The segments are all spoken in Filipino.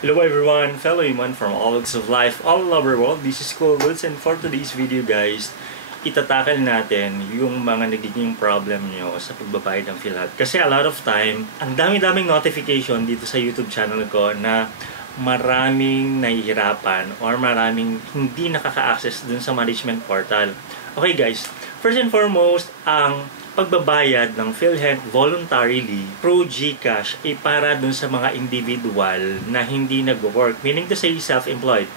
Hello everyone, fellow human from all walks of life, all over the world. This is Cool Woods, and for today's video guys, itatakal natin yung mga nagiging problem nyo sa pagbabayad ng PhilHealth. Kasi a lot of time, ang dami-daming notification dito sa YouTube channel ko na maraming nahihirapan or maraming hindi nakaka-access dun sa management portal. Okay guys, first and foremost, ang pagbabayad ng PhilHealth voluntarily through GCash ay para dun sa mga individual na hindi nag-work, meaning to say self-employed.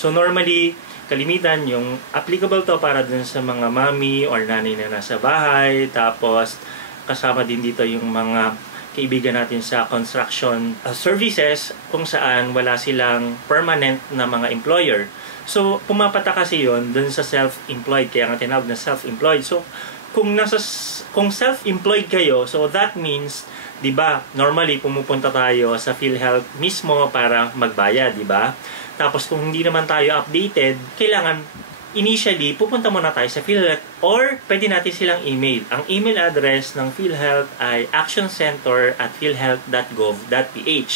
So normally, kalimitan yung applicable to para dun sa mga mami or nanay na nasa bahay, tapos kasama din dito yung mga kaibigan natin sa construction services kung saan wala silang permanent na mga employer. So pumapata kasi yun dun sa self-employed, kaya nga tinawag na self-employed. So kung self-employed kayo, so that means, 'di ba, normally pumupunta tayo sa PhilHealth mismo para magbayad, 'di ba? Tapos kung hindi naman tayo updated, kailangan initially pupunta muna tayo sa PhilHealth or pwede natin silang email. Ang email address ng PhilHealth ay actioncenter@philhealth.gov.ph.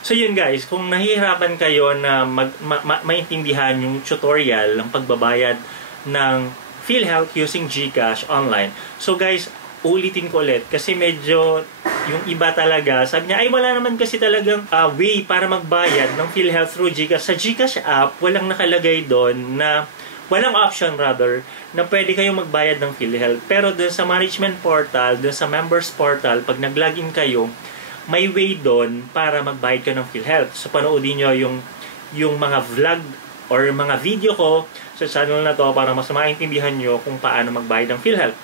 So yun guys, kung nahihirapan kayo na maintindihan yung tutorial ng pagbabayad ng PhilHealth using GCash online. So guys, ulitin ko ulit kasi medyo yung iba talaga, sabi niya, ay wala naman kasi talagang way para magbayad ng PhilHealth through GCash. Sa GCash app, walang nakalagay doon na, walang option rather, na pwede kayong magbayad ng PhilHealth. Pero doon sa management portal, doon sa members portal, pag nag-login kayo, may way doon para magbayad ka ng PhilHealth. So panoodin nyo yung mga vlog or mga video ko sa channel na to para mas maintindihan nyo kung paano magbayad ng PhilHealth.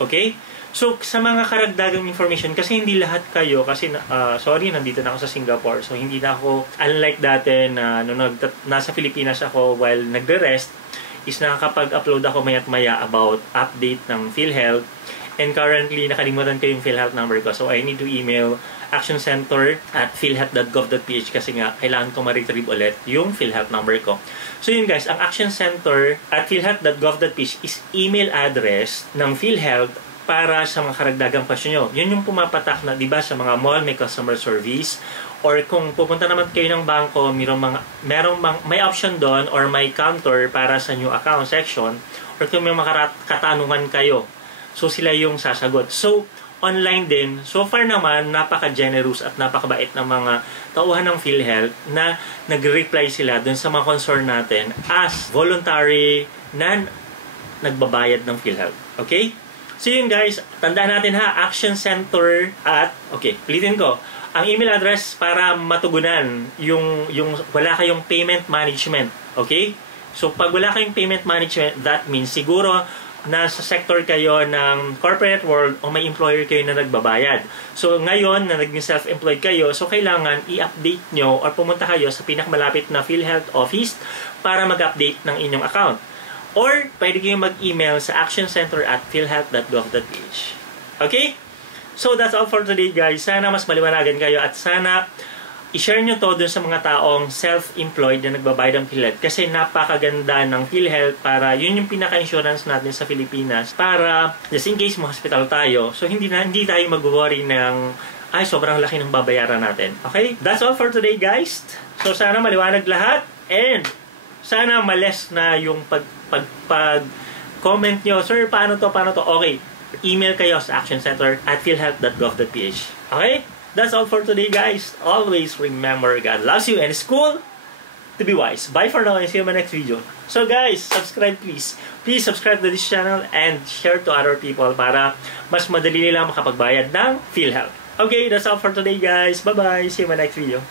Okay? So, sa mga karagdagang information, kasi hindi lahat kayo, kasi, sorry, nandito na ako sa Singapore, so hindi na ako, unlike dati na nung nasa Pilipinas ako while nagre-rest, is nakakapag-upload ako mayat maya about update ng PhilHealth. And currently, nakalimutan ko yung PhilHealth number ko. So, I need to email actioncenter@philhealth.gov.ph kasi nga, kailangan ko ma-retrieve ulit yung PhilHealth number ko. So, yun guys, ang actioncenter@philhealth.gov.ph is email address ng PhilHealth para sa mga karagdagang question nyo. Yun yung pumapatak na, di ba, sa mga mall, may customer service. Or kung pupunta naman kayo ng bangko, may option doon or may counter para sa new account section. Or kung may mga katanungan kayo, so sila yung sasagot. So, online din. So far naman, napaka-generous at napakabait ng mga tauhan ng PhilHealth na nag-reply sila dun sa mga concern natin as voluntary na nagbabayad ng PhilHealth. Okay? So yun guys, tandaan natin ha, Action Center okay, ulitin ko. Ang email address para matugunan yung wala kayong payment management. Okay? So pag wala kayong payment management, that means siguro nasa sector kayo ng corporate world o may employer kayo na nagbabayad. So ngayon na naging self-employed kayo, so kailangan i-update nyo or pumunta kayo sa pinakamalapit na PhilHealth office para mag-update ng inyong account. Or pwede kayong mag-email sa actioncenter@philhealth.gov.ph. Okay? So that's all for today guys. Sana mas maliwanagan kayo at sana i-share nyo to dun sa mga taong self-employed na nagbabayad ng PhilHealth kasi napakaganda ng PhilHealth para yun yung pinaka-insurance natin sa Pilipinas para just in case ma-hospital tayo, so hindi tayo mag-worry ng ay sobrang laki ng babayaran natin. Okay? That's all for today guys. So sana maliwanag lahat and sana males na yung pag-comment nyo, sir paano to? Okay, email kayo sa actioncenter@philhealth.gov.ph. Okay? That's all for today, guys. Always remember, God loves you and it's cool to be wise. Bye for now and see you in my next video. So guys, subscribe please. Please subscribe to this channel and share to other people para mas madali nila makapagbayad ng PhilHealth. Okay, that's all for today, guys. Bye-bye. See you in my next video.